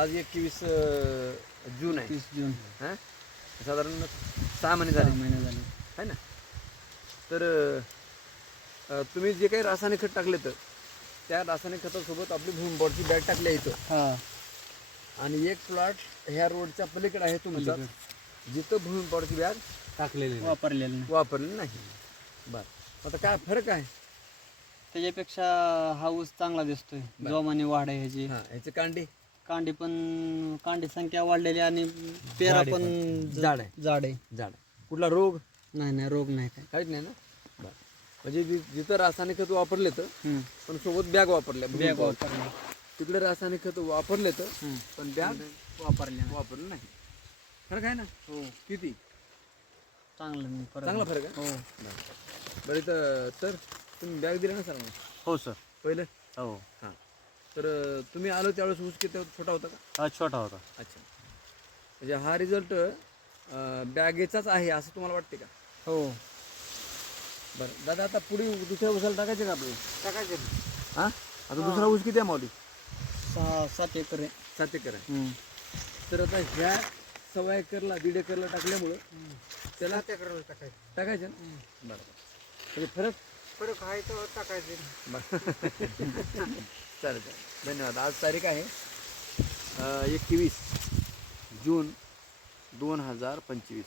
आज एकवीस जून आहे. तीस जून. हां? साधारण सहा महिने झाले. महिने झाले. आहे ना? तर अं, तुम्ही जे काही रासायनिक खत टाकले तर त्या रासायनिक खतासोबत आपली भूमबॉडची बॅग टाकली आहे इथं. हा. आणि एक प्लॉट ह्या रोडच्या पलीकडे आहे तुमचा. जिथं भूमबॉडची बॅग टाकलेले वापरलेलं नाही. वापरली नाही. बरं. आता काय फरक आहे? त्याच्यापेक्षा हा ऊस चांगला दिसतोय. जोमाने वाढ आहे ह्याची. हां ह्याची कांडी. कांडी पण कांडी संख्या वाढलेली आणि पेरा पण ज- जाड आहे जाड आहे. झाड. कुठला रोग? नाही नाही रोग नाही काय. काहीच नाही ना? बरं. म्हणजे जि- जिथं रासायनिक खत वापरले तर हम्म. पण सोबत बॅग वापरल्या. बॅग वापरली तिकडे रासायनिक खत वापरले तर हम्म. पण बॅग वापरली वापरलं नाही. फरक आहे ना? हो. किती? चांगलं मग परत चांगला फरक आहे? हो. बरं. बरं इथं तर तुम्ही बॅग दिला ना सर हो सर. पहिलं? हो. हां. तर तुम्ही आलो त्यावेळेस ऊस किती होता? छोटा होता का? हा छोटा होता. अच्छा. म्हणजे हा रिझल्ट बॅगेचाच आहे असं तुम्हाला वाटते का? हो. बरं. दादा आता पुढे दुसऱ्या ऊसाला टाकायचे का आपल्याला? टाकायचे. हां? आता दुसरा ऊस किती आहे माऊली? सहा सात एकर आहे. सात एकर आहे. हम्म. तर आता ह्या सव्वा एकरला दीड एकरला टाकल्यामुळं त्याला टाकायचं. ना? बरं. म्हणजे फरक फरक आहे तर टाकायचे. बरं चालेल चालेल. धन्यवाद. आज तारीख आहे एकवीस जून दोन हजार पंचवीस.